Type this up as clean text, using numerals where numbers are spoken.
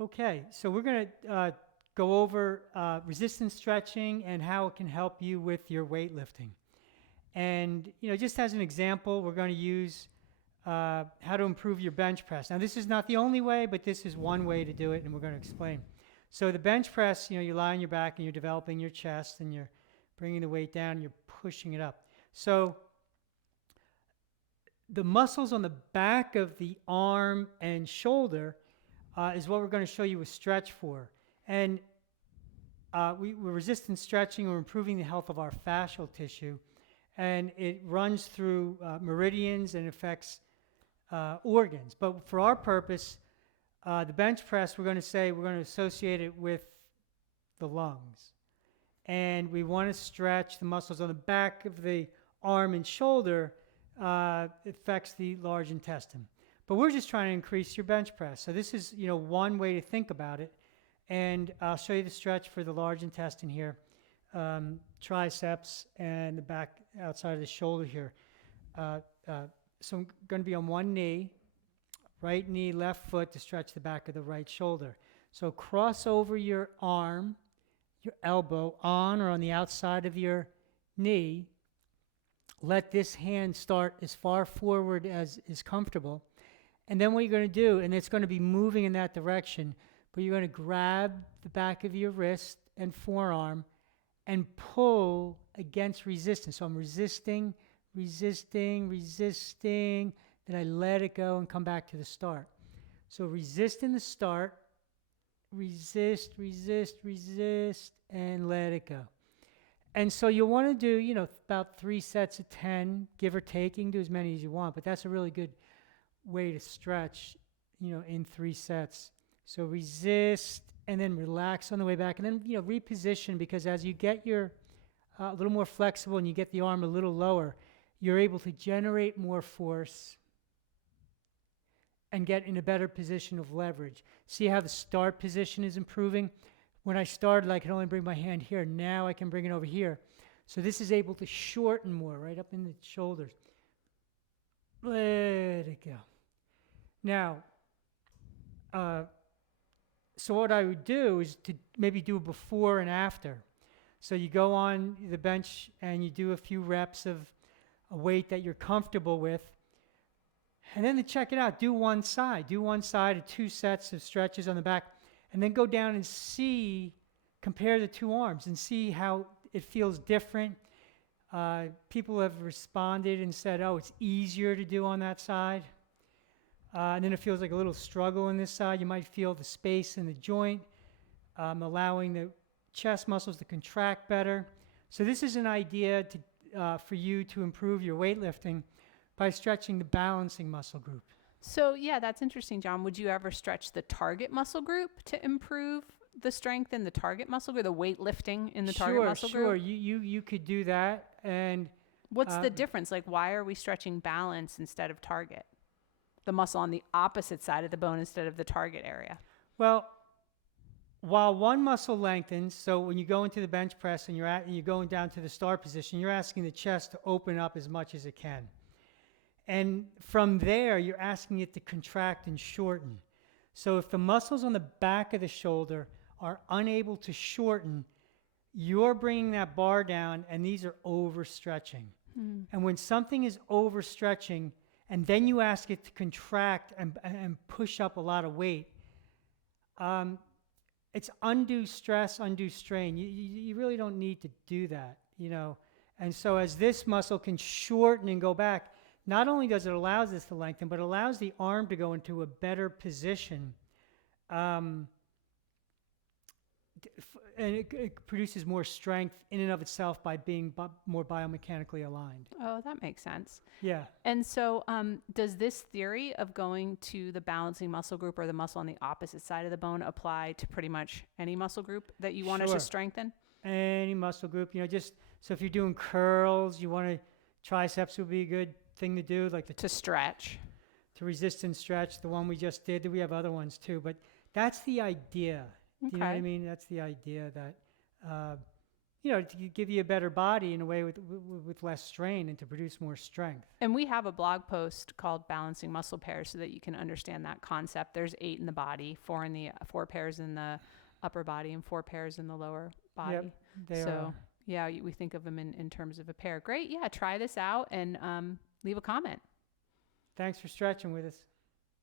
Okay, so we're going to go over resistance stretching and how it can help you with your weightlifting. And just as an example, we're going to use how to improve your bench press. Now, this is not the only way, but this is one way to do it, and we're going to explain. So the bench press, you lie on your back and you're developing your chest, and you're bringing the weight down, and you're pushing it up. So the muscles on the back of the arm and shoulder is what we're going to show you a stretch for. And we're resistance stretching, we're improving the health of our fascial tissue, and it runs through meridians and affects organs. But for our purpose, the bench press, we're going to associate it with the lungs. And we want to stretch the muscles on the back of the arm and shoulder. It affects the large intestine. But we're just trying to increase your bench press. So this is, one way to think about it. And I'll show you the stretch for the large intestine here, triceps and the back outside of the shoulder here. So I'm going to be on one knee, right knee, left foot to stretch the back of the right shoulder. So cross over your arm, your elbow on or on the outside of your knee. Let this hand start as far forward as is comfortable. And then what you're going to do, and it's going to be moving in that direction, but you're going to grab the back of your wrist and forearm and pull against resistance. So I'm resisting, then I let it go and come back to the start. So resist in the start, resist, and let it go. And so you'll want to do, about 3 sets of 10, give or take. You can do as many as you want, but that's a really good way to stretch, in 3 sets. So resist and then relax on the way back, and then, reposition, because as you get your a little more flexible and you get the arm a little lower, you're able to generate more force and get in a better position of leverage. See how the start position is improving? When I started, I could only bring my hand here. Now I can bring it over here. So this is able to shorten more, right up in the shoulders. Let it go. Now, so what I would do is to maybe do a before and after. So you go on the bench and you do a few reps of a weight that you're comfortable with. And then to check it out, do one side of 2 sets of stretches on the back, and then go down and compare the 2 arms and see how it feels different. People have responded and said, oh, it's easier to do on that side. And then it feels like a little struggle on this side. You might feel the space in the joint, allowing the chest muscles to contract better. So this is an idea for you to improve your weightlifting by stretching the balancing muscle group. So yeah, that's interesting, John. Would you ever stretch the target muscle group to improve the strength in the target muscle group, the weightlifting in the target muscle group? Sure. You could do that. And what's the difference? Like, why are we stretching balance instead of target? The muscle on the opposite side of the bone instead of the target area. Well, while one muscle lengthens, so when you go into the bench press and you're going down to the start position, you're asking the chest to open up as much as it can. And from there, you're asking it to contract and shorten. So if the muscles on the back of the shoulder are unable to shorten, you're bringing that bar down, and these are overstretching. And when something is overstretching, and then you ask it to contract and push up a lot of weight, it's undue stress, undue strain. You really don't need to do that, And so as this muscle can shorten and go back, not only does it allow this to lengthen, but it allows the arm to go into a better position. And it produces more strength in and of itself by being more biomechanically aligned. Oh, that makes sense. Yeah. And so does this theory of going to the balancing muscle group or the muscle on the opposite side of the bone apply to pretty much any muscle group that you want to strengthen? Any muscle group, so if you're doing curls, triceps would be a good thing to do, like to stretch. To resist and stretch, the one we just did. We have other ones too, but that's the idea. Do you know what I mean? That's the idea that, to give you a better body in a way with less strain and to produce more strength. And we have a blog post called Balancing Muscle Pairs so that you can understand that concept. There's 8 in the body, 4 pairs in the upper body and 4 pairs in the lower body. Yep, they are. Yeah, we think of them in terms of a pair. Great. Yeah, try this out and leave a comment. Thanks for stretching with us.